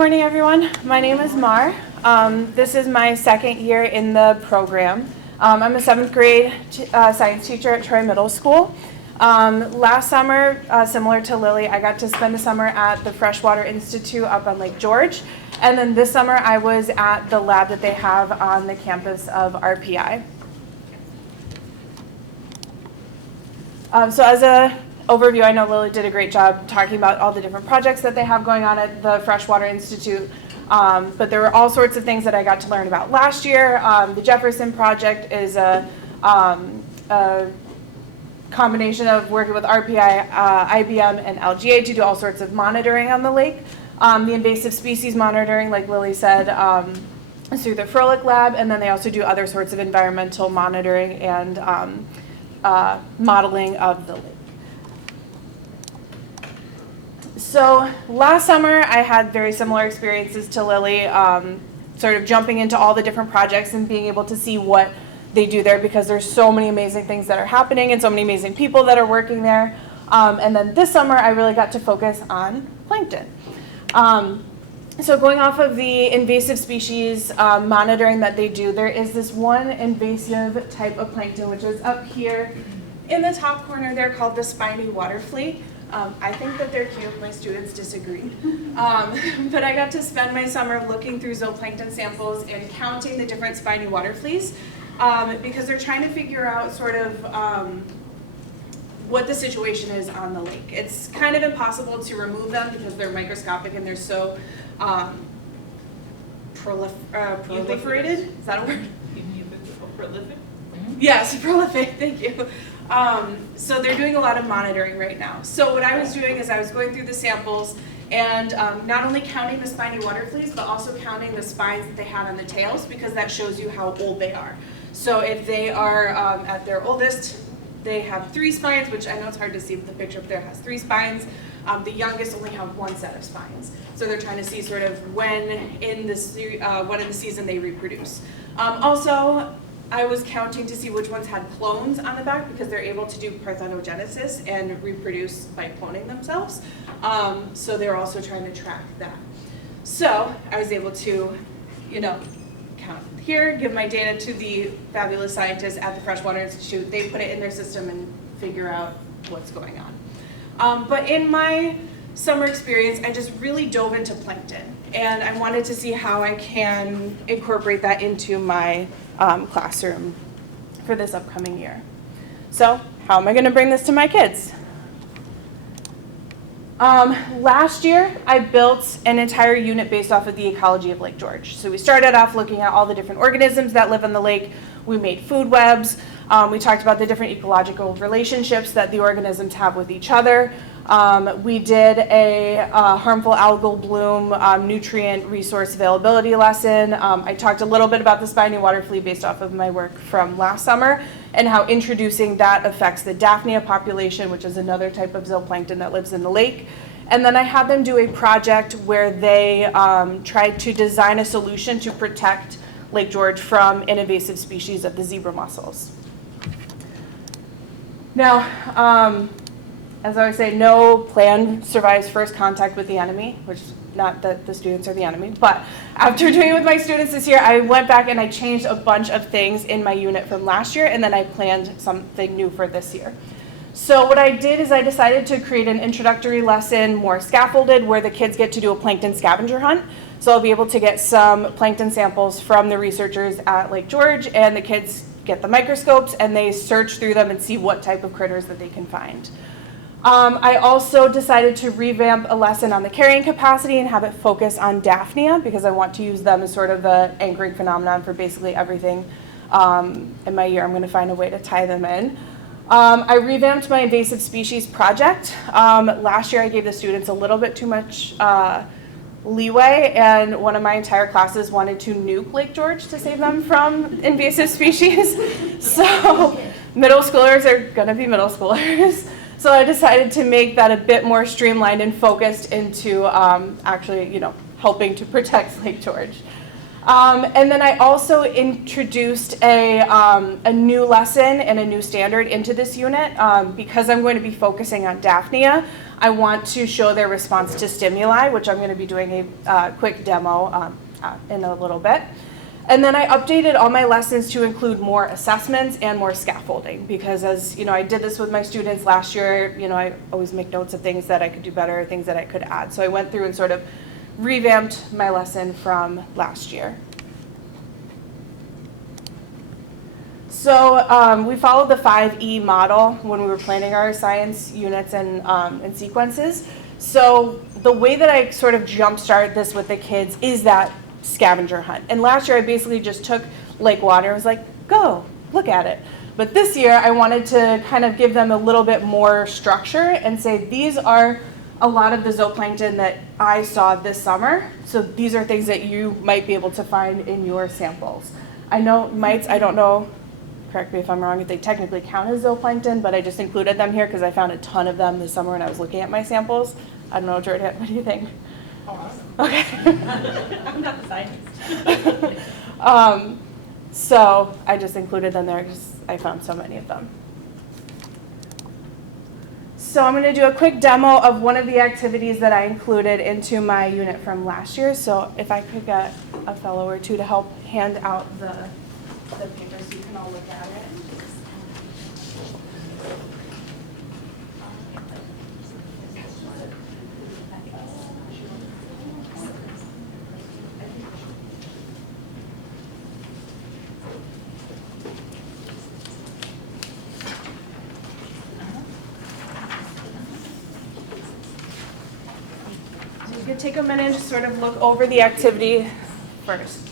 morning, everyone. My name is Mar. This is my second year in the program. I'm a 7th grade science teacher at Troy Middle School. Last summer, similar to Lily, I got to spend the summer at the Freshwater Institute up on Lake George. And then this summer, I was at the lab that they have on the campus of RPI. So as an overview, I know Lily did a great job talking about all the different projects that they have going on at the Freshwater Institute. But there were all sorts of things that I got to learn about last year. The Jefferson Project is a combination of working with RPI, IBM, and LGA to do all sorts of monitoring on the lake. The invasive species monitoring, like Lily said, is through the Froelich Lab, and then they also do other sorts of environmental monitoring and modeling of the lake. So last summer, I had very similar experiences to Lily, sort of jumping into all the different projects and being able to see what they do there, because there's so many amazing things that are happening and so many amazing people that are working there. And then this summer, I really got to focus on plankton. So going off of the invasive species monitoring that they do, there is this one invasive type of plankton, which is up here in the top corner there, called the spiny water flea. I think that they're cute. My students disagree. But I got to spend my summer looking through zooplankton samples and counting the different spiny water fleas, because they're trying to figure out sort of what the situation is on the lake. It's kind of impossible to remove them because they're microscopic and they're so proliferated. Is that a word? Prolific? Yes, prolific, thank you. So they're doing a lot of monitoring right now. So what I was doing is I was going through the samples and not only counting the spiny water fleas, but also counting the spines that they had on the tails, because that shows you how old they are. So if they are at their oldest, they have 3 spines, which I know it's hard to see, but the picture up there has 3 spines. The youngest only have 1 set of spines. So they're trying to see sort of when in the season they reproduce. Also, I was counting to see which ones had clones on the back, because they're able to do parthenogenesis and reproduce by cloning themselves. So they're also trying to track that. So I was able to, count here, give my data to the fabulous scientists at the Freshwater Institute. They put it in their system and figure out what's going on. But in my summer experience, I just really dove into plankton. And I wanted to see how I can incorporate that into my classroom for this upcoming year. So how am I going to bring this to my kids? Last year, I built an entire unit based off of the ecology of Lake George. So we started off looking at all the different organisms that live on the lake. We made food webs. We talked about the different ecological relationships that the organisms have with each other. We did a harmful algal bloom nutrient resource availability lesson. I talked a little bit about the spiny water flea based off of my work from last summer, and how introducing that affects the Daphnia population, which is another type of zooplankton that lives in the lake. And then I had them do a project where they tried to design a solution to protect Lake George from an invasive species of the zebra mussels. Now, as I always say, no plan survives first contact with the enemy, which not that the students are the enemy, but after doing it with my students this year, I went back and I changed a bunch of things in my unit from last year, and then I planned something new for this year. So what I did is I decided to create an introductory lesson, more scaffolded, where the kids get to do a plankton scavenger hunt. So I'll be able to get some plankton samples from the researchers at Lake George, and the kids get the microscopes and they search through them and see what type of critters that they can find. I also decided to revamp a lesson on the carrying capacity and have it focus on Daphnia, because I want to use them as sort of the anchoring phenomenon for basically everything in my year. I'm going to find a way to tie them in. I revamped my invasive species project. Last year I gave the students a little bit too much leeway, and one of my entire classes wanted to nuke Lake George to save them from invasive species. So middle schoolers are going to be middle schoolers. So I decided to make that a bit more streamlined and focused into actually, helping to protect Lake George. And then I also introduced a new lesson and a new standard into this unit. Because I'm going to be focusing on Daphnia, I want to show their response to stimuli, which I'm going to be doing a quick demo in a little bit. And then I updated all my lessons to include more assessments and more scaffolding, because as you know, I did this with my students last year. You know, I always make notes of things that I could do better, things that I could add. So I went through and sort of revamped my lesson from last year. So we followed the 5E model when we were planning our science units and sequences. So the way that I sort of jumpstart this with the kids is that scavenger hunt. And last year I basically just took lake water and was like, go, look at it. But this year I wanted to kind of give them a little bit more structure and say, these are a lot of the zooplankton that I saw this summer. So these are things that you might be able to find in your samples. I know mites, I don't know, correct me if I'm wrong, if they technically count as zooplankton, but I just included them here because I found a ton of them this summer when I was looking at my samples. I don't know, Jordan, what do you think? Awesome. Okay. I'm not the scientist. So I just included them there because I found so many of them. So I'm going to do a quick demo of one of the activities that I included into my unit from last year. So if I could get a fellow or two to help hand out the paper so you can all look at it. You can take a minute to sort of look over the activity first.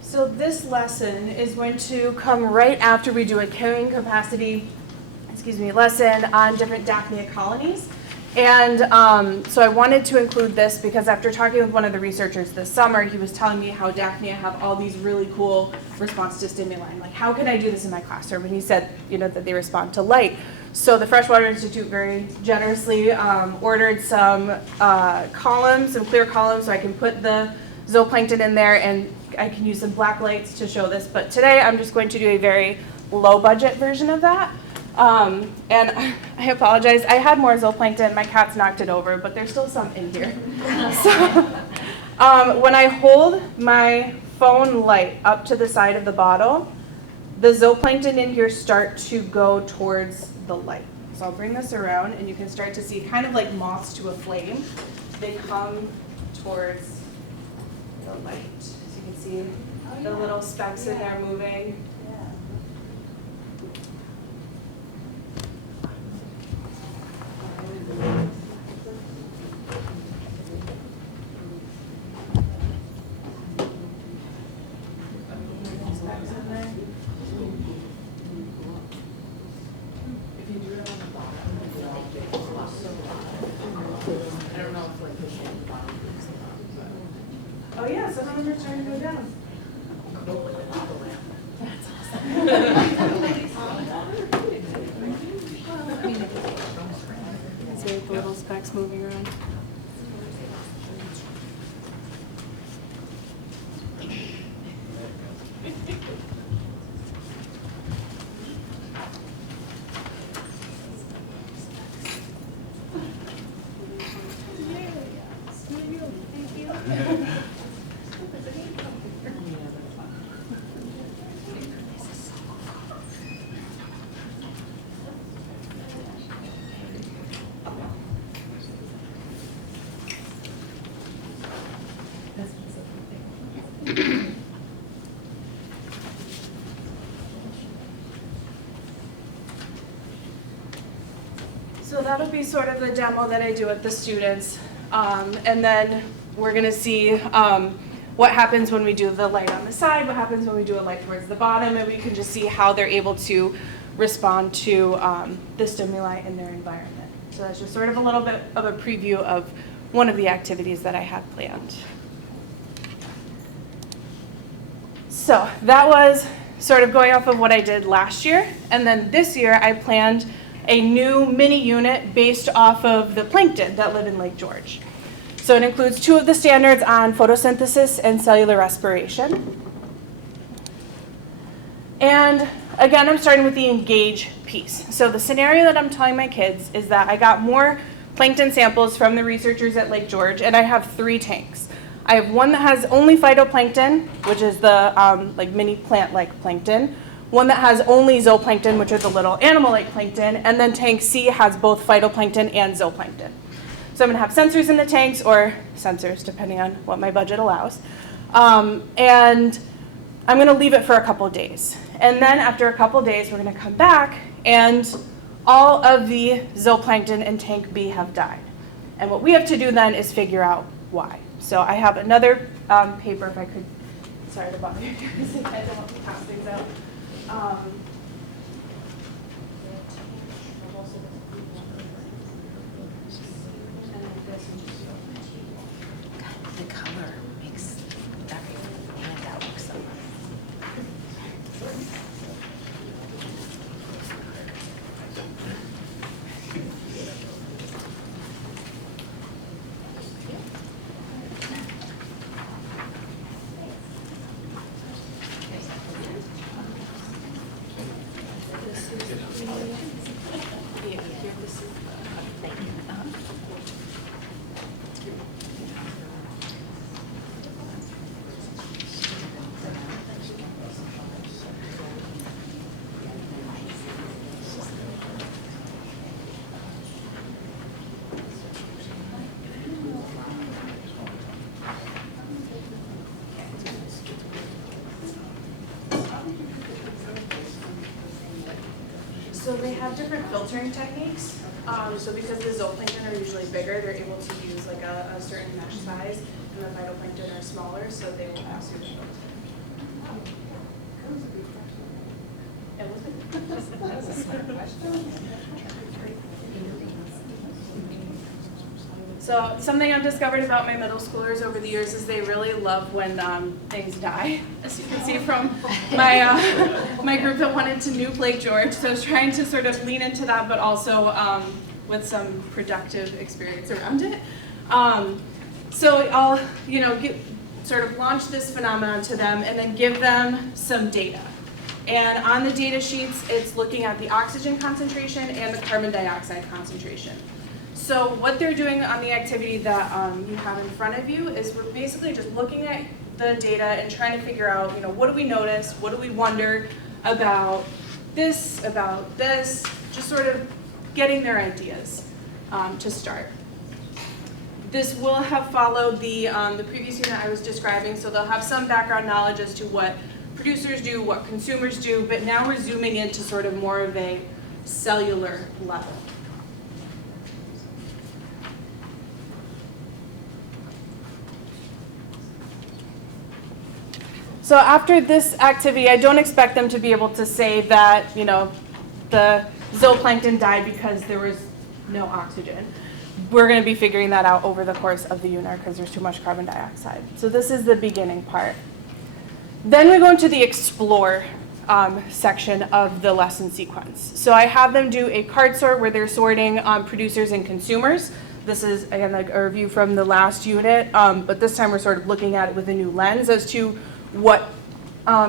So this lesson is going to come right after we do a carrying capacity, lesson on different Daphnia colonies. And so I wanted to include this because after talking with one of the researchers this summer, he was telling me how Daphnia have all these really cool response to stimuli. I'm like, how can I do this in my classroom? And he said, that they respond to light. So the Freshwater Institute very generously ordered some columns, some clear columns, so I can put the zooplankton in there, and I can use some black lights to show this. But today I'm just going to do a very low budget version of that. And I apologize, I had more zooplankton, my cats knocked it over, but there's still some in here. So when I hold my phone light up to the side of the bottle, the zooplankton in here start to go towards the light. So I'll bring this around and you can start to see, kind of like moths to a flame, they come towards the light. So you can see the little specks in there moving. Oh yeah, some of them are starting to go down. That's awesome. See the little specks moving around. So that'll be sort of the demo that I do with the students. And then we're gonna see what happens when we do the light on the side, what happens when we do a light towards the bottom, and we can just see how they're able to respond to the stimuli in their environment. So that's just sort of a little bit of a preview of one of the activities that I had planned. So that was sort of going off of what I did last year, and then this year I planned a new mini unit based off of the plankton that live in Lake George. So it includes 2 of the standards on photosynthesis and cellular respiration. And again, I'm starting with the engage piece. So the scenario that I'm telling my kids is that I got more plankton samples from the researchers at Lake George, and I have 3 tanks. I have one that has only phytoplankton, which is the like mini plant-like plankton, one that has only zooplankton, which are the little animal-like plankton, and then tank C has both phytoplankton and zooplankton. So I'm gonna have sensors in the tanks, or sensors, depending on what my budget allows. And I'm gonna leave it for a couple days. And then after a couple days, we're gonna come back, and all of the zooplankton in tank B have died. And what we have to do then is figure out why. So I have another paper, if I could, sorry to bother you guys, I don't want to pass things out. The color makes every handout look so So they have different filtering techniques. So because the zooplankton are usually bigger, they're able to use like a certain mesh size, and the phytoplankton are smaller, so they will pass through the filter. That was a smart question. So something I've discovered about my middle schoolers over the years is they really love when things die, as you can see from my my group that wanted to nuke Lake George. So I was trying to sort of lean into that, but also with some productive experience around it. So I'll sort of launch this phenomenon to them and then give them some data. And on the data sheets, it's looking at the oxygen concentration and the carbon dioxide concentration. So what they're doing on the activity that you have in front of you is we're basically just looking at the data and trying to figure out, what do we notice, what do we wonder about this, just sort of getting their ideas to start. This will have followed the previous unit I was describing, so they'll have some background knowledge as to what producers do, what consumers do, but now we're zooming into sort of more of a cellular level. So after this activity, I don't expect them to be able to say that, the zooplankton died because there was no oxygen. We're going to be figuring that out over the course of the unit because there's too much carbon dioxide. So this is the beginning part. Then we go into the explore section of the lesson sequence. So I have them do a card sort where they're sorting producers and consumers. This is, again, like a review from the last unit, but this time we're sort of looking at it with a new lens as to what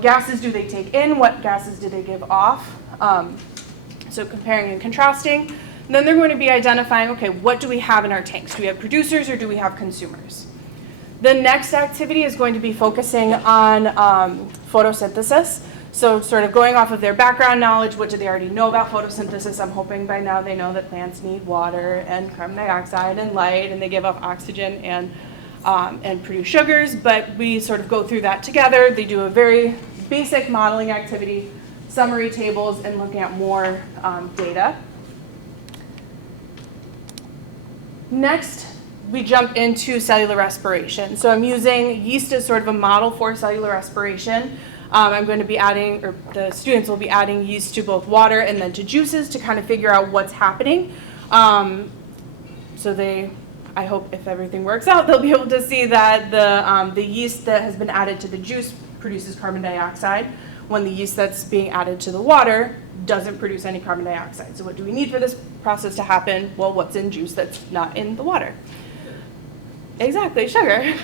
gases do they take in, what gases do they give off. So comparing and contrasting. And then they're going to be identifying, okay, what do we have in our tanks? Do we have producers or do we have consumers? The next activity is going to be focusing on photosynthesis. So sort of going off of their background knowledge, what do they already know about photosynthesis? I'm hoping by now they know that plants need water and carbon dioxide and light, and they give off oxygen and produce sugars, but we sort of go through that together. They do a very basic modeling activity, summary tables, and looking at more data. Next, we jump into cellular respiration. So I'm using yeast as sort of a model for cellular respiration. I'm going to be adding, or the students will be adding yeast to both water and then to juices to kind of figure out what's happening. So I hope if everything works out, they'll be able to see that the yeast that has been added to the juice produces carbon dioxide, when the yeast that's being added to the water doesn't produce any carbon dioxide. So what do we need for this process to happen? Well, what's in juice that's not in the water? Exactly, sugar.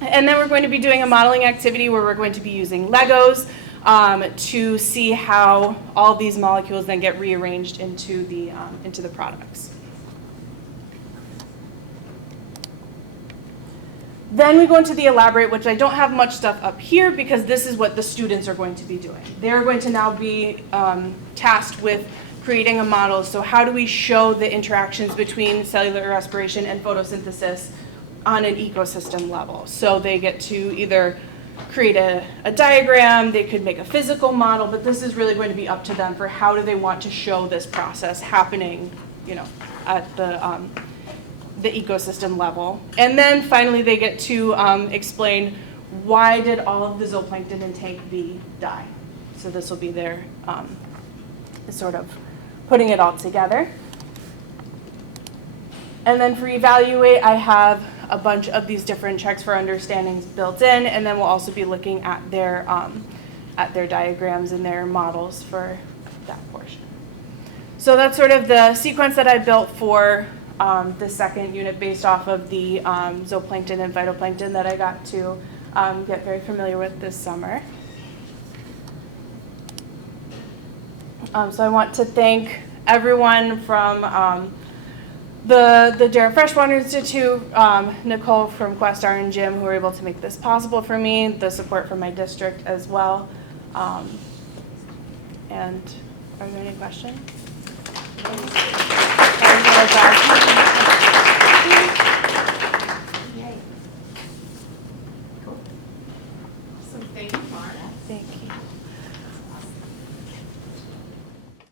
And then we're going to be doing a modeling activity where we're going to be using Legos to see how all these molecules then get rearranged into the products. Then we go into the elaborate, which I don't have much stuff up here because this is what the students are going to be doing. They're going to now be tasked with creating a model. So how do we show the interactions between cellular respiration and photosynthesis on an ecosystem level? So they get to either create a diagram, they could make a physical model, but this is really going to be up to them for how do they want to show this process happening, at the ecosystem level. And then finally they get to explain why did all of the zooplankton in tank B die. So this will be their sort of putting it all together. And then for evaluate, I have a bunch of these different checks for understandings built in, and then we'll also be looking at their diagrams and their models for that portion. So that's sort of the sequence that I built for the second unit based off of the zooplankton and phytoplankton that I got to get very familiar with this summer. So I want to thank everyone from the Durham Freshwater Institute, Nicole from Questar and Jim who were able to make this possible for me, the support from my district as well. And are there any questions?